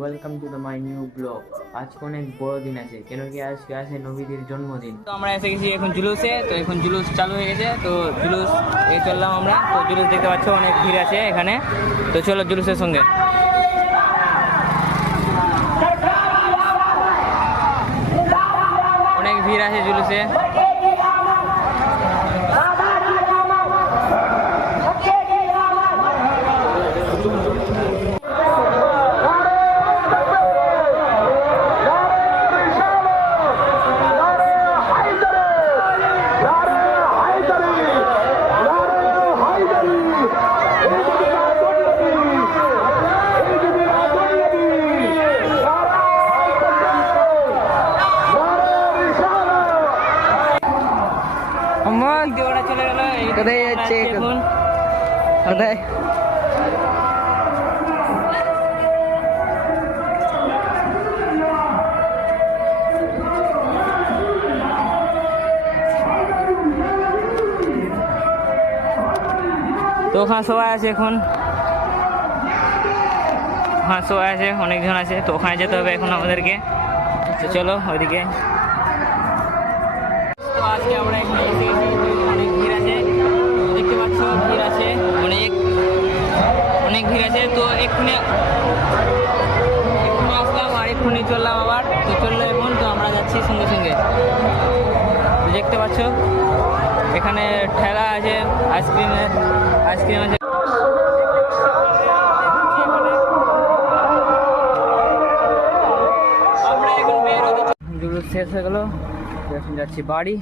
Welcome to the my new blog. আজকে অনেক বড় দিন আছে, কেন কি আজকে আছে নবীদের জন্মদিন। তো আমরা এসে গেছি এখন জুলুসে, তো এখন জুলুস চালু হয়ে গেছে। তো জুলুস এই চললাম আমরা। তো জুলুস দেখতে পাচ্ছ অনেক ভিড় আছে এখানে। তো চলো জুলুসের সঙ্গে। অনেক ভিড় আছে জুলুসে। ওরা চলে গেল। কোথায় যাচ্ছে এখন? কোথায়? তো ওখানে সবাই আছে এখন। হ্যাঁ সবাই আছে, অনেকজন আছে। তো ওখানে যেতে হবে এখন আমাদেরকে। তো চলো ওইদিকে। তো আজকে আমরা এখানে এসে গেছি। অনেক ভিড় আছে, দেখতে পাচ্ছ ভিড় আছে, অনেক ভিড় আছে। তো এক্ষুনি আসলাম আর এক্ষুনি চললাম আবার। তো চললো এখন। তো আমরা যাচ্ছি সঙ্গে সঙ্গে। তো দেখতে পাচ্ছ এখানে ঠেলা আছে আইসক্রিম আছে। আমরা এখন বের হতে জুলুস শেষ হয়ে গেল। এখন যাচ্ছি বাড়ি।